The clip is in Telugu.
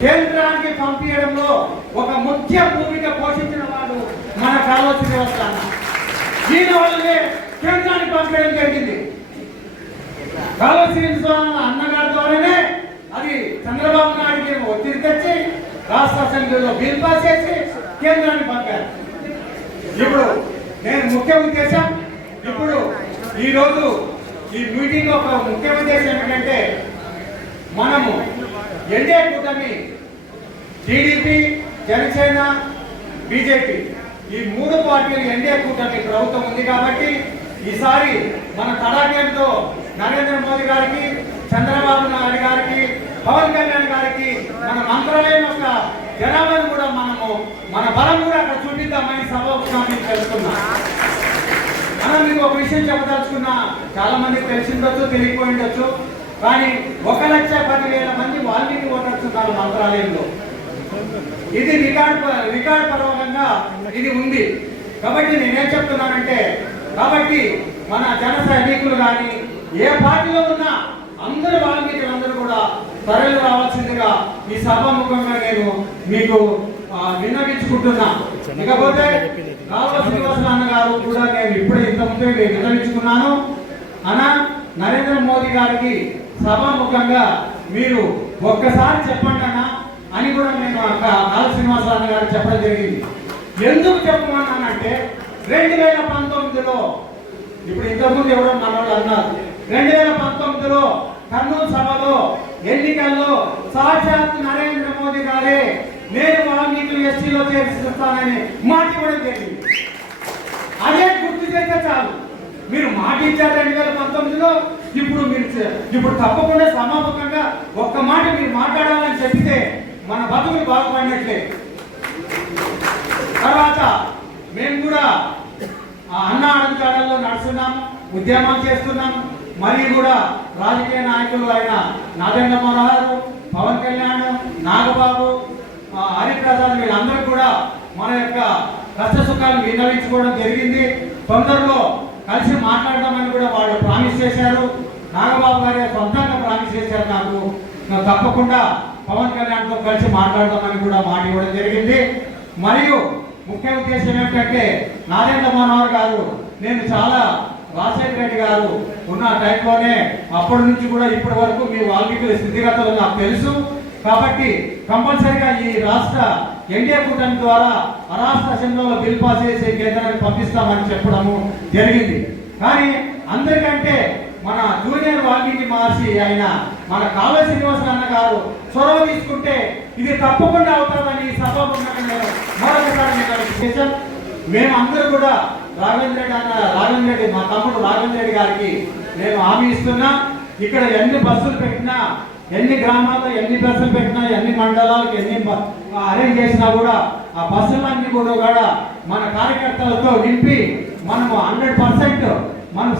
కేంద్రానికి పంపించడంలో ఒక ముఖ్య భూమిక పోషించిన వాడు మన కాలోచన వ్యవస్థ దీనివల్లనే కేంద్రానికి పంపించడం జరిగింది. కాలోచన అన్నగారి ద్వారానే అది చంద్రబాబు నాయుడికి ఒత్తిడి తెచ్చి రాష్ట్ర అసెంబ్లీలో బిల్ పాస్ చేసి కేంద్రాన్ని పంపారు. ఇప్పుడు నేను ముఖ్య ఉద్దేశం ఇప్పుడు ఈరోజు ఈ మీటింగ్ ఒక ముఖ్య ఉద్దేశం ఏంటంటే మనము ఎన్డీఏ కూటమి టీడీపీ జనసేన బీజేపీ ఈ మూడు పార్టీలు ఎన్డీఏ కూటమి ప్రభుత్వం ఉంది కాబట్టి ఈసారి మన తడాకేంతో నరేంద్ర మోదీ గారికి చంద్రబాబు నాయుడు గారికి పవన్ కళ్యాణ్ గారికి మన మంత్రాలయం యొక్క జనాభాను కూడా మనము మన బలం కూడా అక్కడ చూపిద్దామని సభాముఖాన్ని తెలుసుకున్నాం మనం మీకు ఒక విషయం చెప్పదలుచుకున్నా చాలా మందికి తెలిసిండొచ్చు తెలియకపోయిండొచ్చు కానీ ఒక లక్ష పదివేల మంది వాల్మీకి ఓటర్స్ ఉన్నారు మంత్రాలయంలో. ఇది రికార్డ్ రికార్డ్ పర్వకంగా ఇది ఉంది. కాబట్టి నేనేం చెప్తున్నానంటే కాబట్టి మన జన సైనికులు కానీ ఏ పార్టీలో ఉన్నా అందరు వాల్మీకులు కూడా తరలి రావాల్సిందిగా ఈ సభాముఖంగా నేను మీకు విన్నవించుకుంటున్నా. ఇకపోతే రావుల శ్రీనివాస గారు కూడా నేను ఇప్పుడే ఇంతకుముందే విన్నవించుకున్నాను. అన్న నరేంద్ర మోదీ గారికి సభాముఖంగా మీరు ఒక్కసారి చెప్పండి అన్న. అని కూడా నేను అక్క నాగ శ్రీనివాసరావు గారు చెప్పడం జరిగింది. ఎందుకు చెప్పమన్నానంటే రెండు వేల పంతొమ్మిదిలో ఇప్పుడు ఇంతకుముందు ఎవరో మనవాళ్ళు అన్నారు రెండు వేల పంతొమ్మిదిలో కర్నూలు సభలో ఎన్నికల్లో సాక్షాత్ నరేంద్ర మోదీ గారే నేను వాల్మీకులు ఎస్సీలో చేర్చిస్తానని మాట ఇవ్వడం జరిగింది. అదే గుర్తు చేస్తే చాలు. మీరు మాట ఇచ్చారు రెండు వేల పంతొమ్మిదిలో ఇప్పుడు మీరు ఇప్పుడు తప్పకుండా సమాపకంగా ఒక్క మాట మీరు మాట్లాడాలని చెప్తే మన బతుకులు తర్వాత మేము కూడా ఆ అన్న అడుగుజాడల్లో నడుస్తున్నాం ఉద్యమం చేస్తున్నాం. మరి కూడా రాజకీయ నాయకులు అయిన నాగేంద్ర మనోహర్ పవన్ కళ్యాణ్ నాగబాబు హరిప్రసాద్ వీళ్ళందరూ కూడా మన యొక్క కష్ట సుఖాలు విన్నవించుకోవడం జరిగింది. తొందరలో కలిసి మాట్లాడదామని కూడా వాళ్ళు ప్రామిస్ చేశారు. నాగబాబు గారే సొంతంగా ప్రామిస్ చేశారు నాకు. తప్పకుండా పవన్ కళ్యాణ్తో కలిసి మాట్లాడదామని కూడా మాట ఇవ్వడం జరిగింది. మరియు ముఖ్య ఉద్దేశం ఏమిటంటే నారాయణ మనోహర్ గారు నేను చాలా రాజశేఖర రెడ్డి గారు ఉన్న టైంలోనే అప్పటి నుంచి కూడా ఇప్పటి వరకు మీ వాల్మీకుల స్థితిగతులు నాకు తెలుసు. కాబట్టి కంపల్సరిగా ఈ రాష్ట్ర ఎన్డీఏ కూటమి ద్వారా ఆ రాష్ట్ర అసెంబ్లీలో బిల్ పాస్ చేసే కేంద్రాన్ని పంపిస్తామని చెప్పడము జరిగింది. కానీ అందరికంటే మన జూనియర్ వాల్మీకి మహర్షి అయిన మన కాళ శ్రీనివాస అన్న గారు చొరవ తీసుకుంటే ఇది తప్పకుండా అవుతామని ఈ మరొకసారి మేము అందరూ కూడా రాఘవేంద్ర రెడ్డి అన్న రాఘవేంద్ర రెడ్డి మా తమ్ముడు రాఘవేంద్ర రెడ్డి గారికి నేను హామీ ఇస్తున్నా. ఇక్కడ ఎన్ని బస్సులు పెట్టినా ఎన్ని గ్రామాల్లో ఎన్ని బస్సులు పెట్టినా ఎన్ని మండలాలకు ఎన్ని అరేంజ్ చేసినా కూడా ఆ బస్సులన్నీ కూడా కూడా మన కార్యకర్తలతో నింపి మనము హండ్రెడ్ పర్సెంట్ మనం